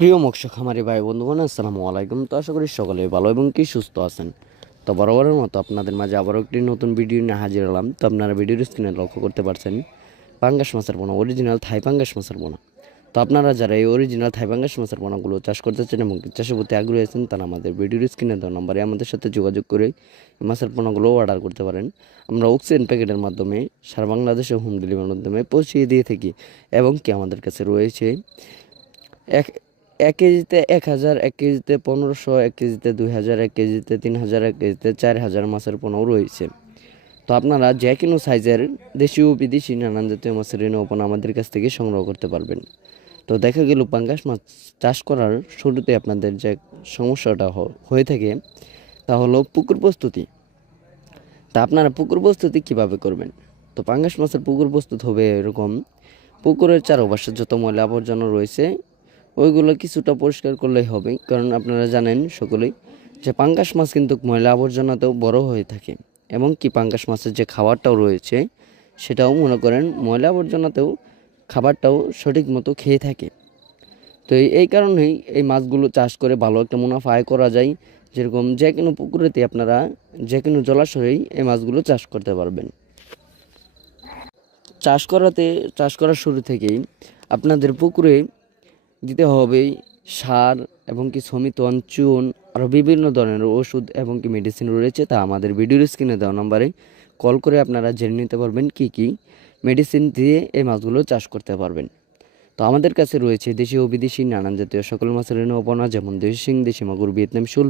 প্রিয় মৎস্য খামারি ভাই বন্ধুগণ, আসসালামু আলাইকুম। তো আশা করি সকলে ভালো এবং কি সুস্থ আছেন। তো বরাবরের মতো আপনাদের মাঝে আবারও একটি নতুন ভিডিও নিয়ে হাজির হলাম। তো আপনারা ভিডিওর স্ক্রিনে লক্ষ্য করতে পারছেন পাঙ্গাস মাছের পোনা, অরিজিনাল থাই পাঙ্গাস মাছের পোনা। তো আপনারা যারা এই অরিজিনাল থাই পাঙ্গাস মাছের পোনাগুলো চাষ করতে চান এবং চাষের প্রতি আগ্রহী আছেন, তারা আমাদের ভিডিওর স্ক্রিনে দেওয়া নম্বরে আমাদের সাথে যোগাযোগ করে মাছের পোনাগুলো অর্ডার করতে পারেন। আমরা অক্সিজেন প্যাকেটের মাধ্যমে সারা বাংলাদেশে হোম ডেলিভারির মাধ্যমে পৌঁছিয়ে দিয়ে থাকি এবং কি আমাদের কাছে রয়েছে এক এক কেজিতে 1000, 1 কেজিতে 1500, 1 কেজিতে 2000, 1 কেজিতে 3000, 1 কেজিতে 4000 মাছের পোনাও রয়েছে। তো আপনারা যে কোনো সাইজের দেশি ও বিদেশি নানান জাতীয় মাছের রেণু পোনা আমাদের কাছ থেকে সংগ্রহ করতে পারবেন। তো দেখা গেল পাঙ্গাস মাছ চাষ করার শুরুতে আপনাদের যে সমস্যাটা হয়ে থাকে তা হলো পুকুর প্রস্তুতি। তা আপনারা পুকুর প্রস্তুতি কিভাবে করবেন? তো পাঙ্গাস মাছের পুকুর প্রস্তুত হবে এরকম: পুকুরের চারপাশে যত ময়লা আবর্জনা রয়েছে ওইগুলো কিছুটা পরিষ্কার করলেই হবে, কারণ আপনারা জানেন সকলেই যে পাঙ্গাস মাছ কিন্তু ময়লা আবর্জনাতেও বড় হয়ে থাকে এবং কি পাঙ্গাস মাছের যে খাবারটাও রয়েছে সেটাও মনে করেন ময়লা আবর্জনাতেও খাবারটাও সঠিক মতো খেয়ে থাকে। তো এই কারণেই এই মাছগুলো চাষ করে ভালো একটা মুনাফা আয় করা যায়। যেরকম যে কোনো পুকুরেতে আপনারা যে কোনো জলাশয়েই এই মাছগুলো চাষ করতে পারবেন। চাষ করার শুরু থেকেই আপনাদের পুকুরে দিতে হবে সার এবং কি সমিতন, চুন, আরও বিভিন্ন ধরনের ওষুধ এবং কি মেডিসিন রয়েছে। তা আমাদের ভিডিওর স্ক্রিনে দেওয়া নম্বরে কল করে আপনারা জেনে নিতে পারবেন কি কি মেডিসিন দিয়ে এই মাছগুলো চাষ করতে পারবেন। তো আমাদের কাছে রয়েছে দেশি ও বিদেশি নানান জাতীয় সকল মাছের রেণু পোনা, যেমন দেশি শিং, দেশি মাগুর, ভিয়েতনাম শোল।